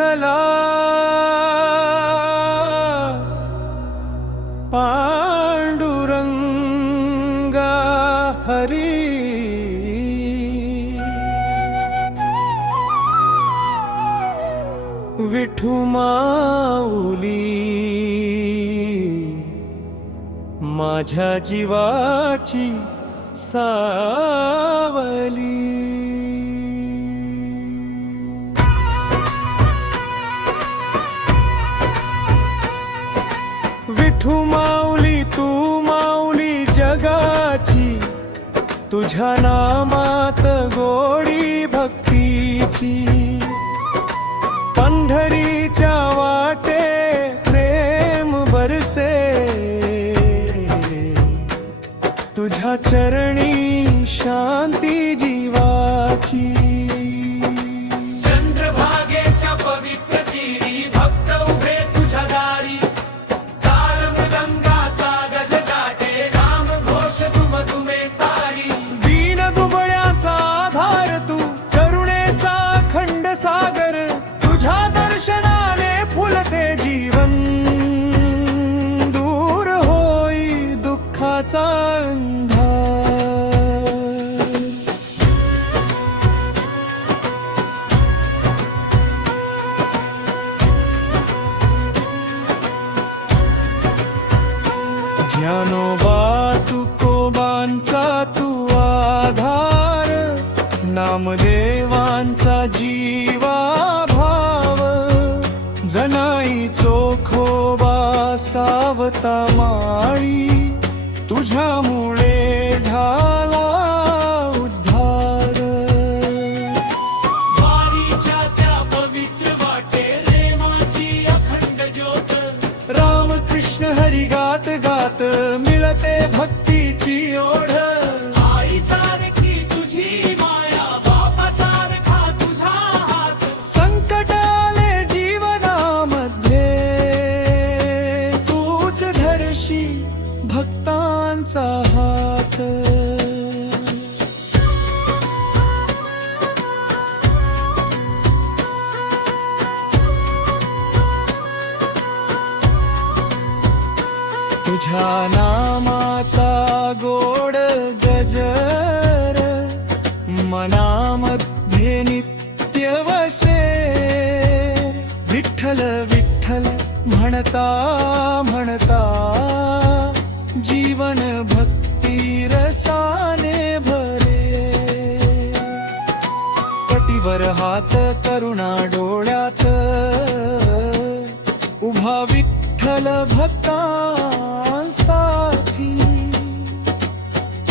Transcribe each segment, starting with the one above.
विठ्ठला पांडुरंगा हरी विठू माऊली माझ्या जीवाची सावली। विठू माऊली तू माऊली जगाची, तुझ्या नामात गोडी भक्तीची। पंढरीच्या वाटे प्रेम बरसे, तुझ्या चरणी शांती जीवाची। चंद्रभागेच्या पवित्र तीरी भक्त उभे तुझ्या दारी। ताल मृदंगाचा गजगाटे राम घोष दुमदुमे सारी। दीन दुबळ्याचा आधार तू, करुणेचा खंड सागर। तुझ्या दर्शनाने फुलते जीवन, दूर होई दुःखाचा ज्ञानोबा तुकोबांचा तू आधार, नामदेवांचा जीवा भाव। जनाई चोखोबा सावता माळी, तुझ्यामुळे झाला उद्धार। वारीच्या त्या पवित्र वाटे प्रेमाची अखंड ज्योत। रामकृष्ण हरी गात गात मिळते भक्तीची ओढ। आई सारखी तुझी माया, बापा सारखा तुझा हात। संकट आले जीवनामध्ये, तूच धरशी भक्तांचा हात। तुझ्या नामाचा गोड गजर, मनामध्ये नित्य वसे। विठ्ठल विठ्ठल म्हणता म्हणता, जीवन भक्ती रसाने भरे। कटीवर हात करुणा डोळ्यात, उभा विठ्ठल भक्तांसाठी।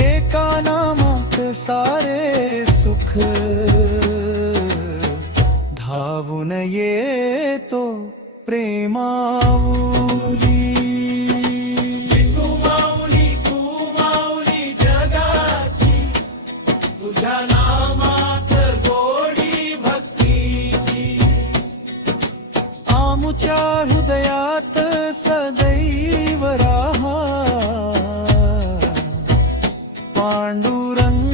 एका नामात सारे सुख, धावून येतो प्रेमाऊली। विठू माऊली तू माऊली जगाची, तुझ्या नामात गोडी भक्तीची। आमुच्या हृदयात सदैव राहा पांडुरंग